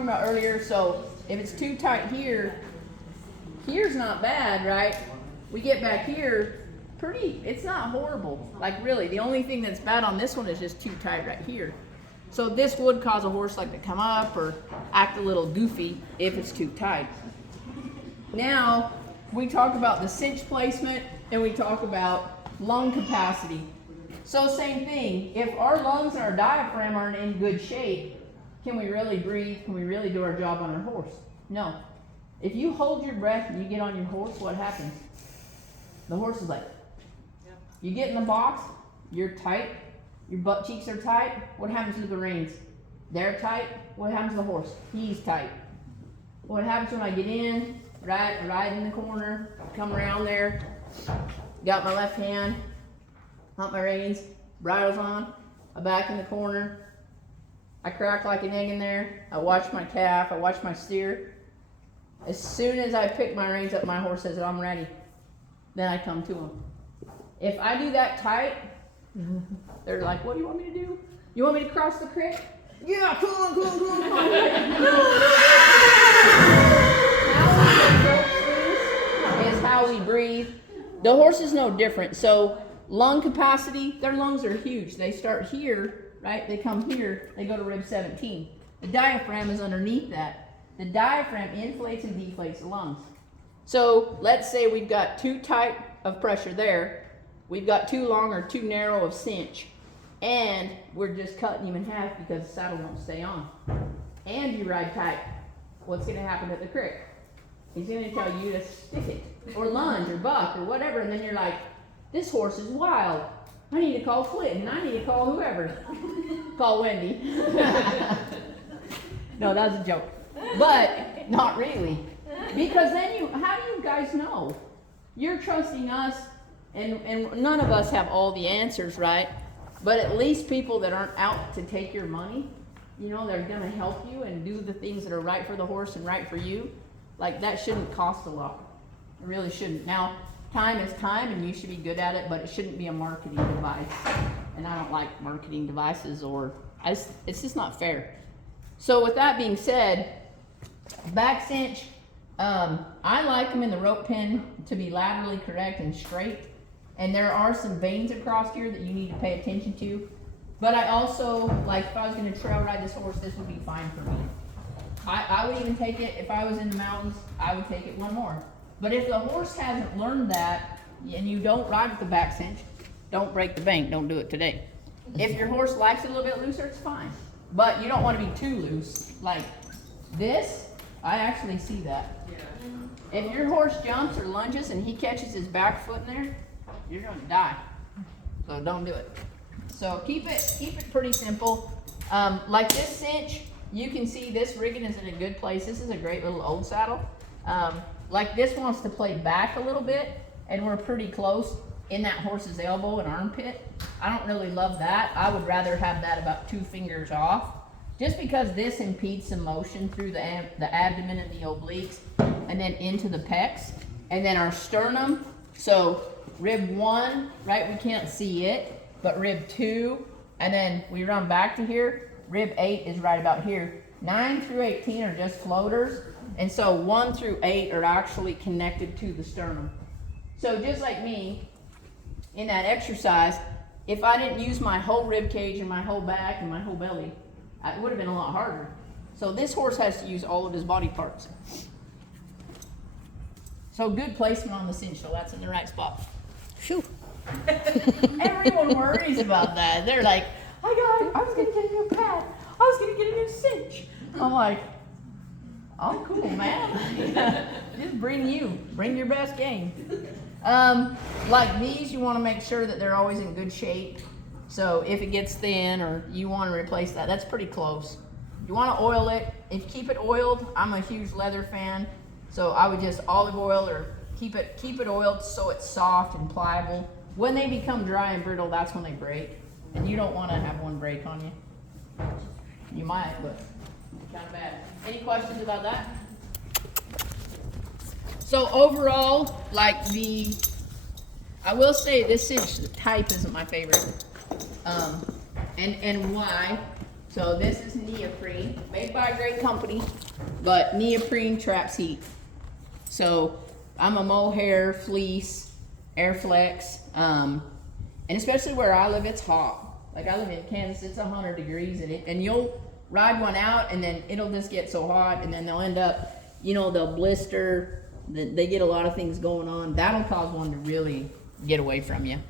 talking about earlier. So if it's too tight here, here's not bad, right? We get back here, it's not horrible. Like really, the only thing that's bad on this one is just too tight right here. So this would cause a horse like to come up or act a little goofy if it's too tight. Now, we talk about the cinch placement and we talk about lung capacity. So same thing, if our lungs and our diaphragm aren't in good shape, can we really breathe? Can we really do our job on our horse? No. If you hold your breath and you get on your horse, what happens? The horse is like, you get in the box, you're tight, your butt cheeks are tight, what happens to the reins? They're tight, what happens to the horse? He's tight. What happens when I get in, right in the corner, come around there, got my left hand, hump my reins, bridle's on, I back in the corner, I crack like an egg in there, I watch my calf, I watch my steer. As soon as I pick my reins up, my horse says, I'm ready. Then I come to him. If I do that tight, they're like, what do you want me to do? You want me to cross the creek? Yeah, come on. Is how we breathe. The horse is no different. So lung capacity, their lungs are huge. They start here, right? They come here, they go to rib 17. The diaphragm is underneath that. The diaphragm inflates and deflates the lungs. So let's say we've got too tight of pressure there. We've got too long or too narrow of cinch. And we're just cutting him in half because the saddle won't stay on. And you ride tight. What's going to happen at the crick? He's going to tell you to stick it, or lunge, or buck, or whatever. And then you're like, this horse is wild. I need to call Clinton. I need to call whoever. Call Wendy. No, that was a joke. But not really. Because then how do you guys know? You're trusting us, and none of us have all the answers, right? But at least people that aren't out to take your money, they're going to help you and do the things that are right for the horse and right for you. Like, that shouldn't cost a lot. It really shouldn't. Now, time is time, and you should be good at it, but it shouldn't be a marketing device. And I don't like marketing devices, it's just not fair. So with that being said, back cinch, I like them in the rope pen to be laterally correct and straight. And there are some veins across here that you need to pay attention to. But I also, like if I was going to trail ride this horse, this would be fine for me. I would even take it, if I was in the mountains, I would take it one more. But if the horse hasn't learned that, and you don't ride with the back cinch, don't break the bank, don't do it today. If your horse likes it a little bit looser, it's fine. But you don't want to be too loose. Like this, I actually see that. If your horse jumps or lunges and he catches his back foot in there, you're going to die. So don't do it. So keep it pretty simple. Like this cinch, you can see this rigging is in a good place. This is a great little old saddle. Like this wants to play back a little bit, and we're pretty close in that horse's elbow and armpit. I don't really love that. I would rather have that about 2 fingers off, just because this impedes some motion through the abdomen and the obliques, and then into the pecs, and then our sternum. So rib 1, right, we can't see it, but rib 2, and then we run back to here. Rib 8 is right about here. 9 through 18 are just floaters, and so 1 through 8 are actually connected to the sternum. So just like me, in that exercise, if I didn't use my whole rib cage and my whole back and my whole belly, it would have been a lot harder. So this horse has to use all of his body parts. So good placement on the cinch, so that's in the right spot. Phew. Everyone worries about that. They're like, I was going to get a new pad. I was going to get a new cinch. I'm like, oh, cool, man. Just bring your best game. Like these, you want to make sure that they're always in good shape. So if it gets thin or you want to replace that, that's pretty close. You want to oil it. If you keep it oiled, I'm a huge leather fan. So I would just olive oil or keep it oiled so it's soft and pliable. When they become dry and brittle, that's when they break. And you don't want to have one break on you. You might, but kind of bad. Any questions about that? So overall, I will say this cinch type isn't my favorite. And why? So this is neoprene, made by a great company, but neoprene traps heat. So I'm a mohair, fleece, Airflex, and especially where I live, it's hot. Like I live in Kansas, it's 100 degrees, and you'll ride one out, and then it'll just get so hot, and then they'll end up, you know, they'll blister. They get a lot of things going on. That'll cause one to really get away from you.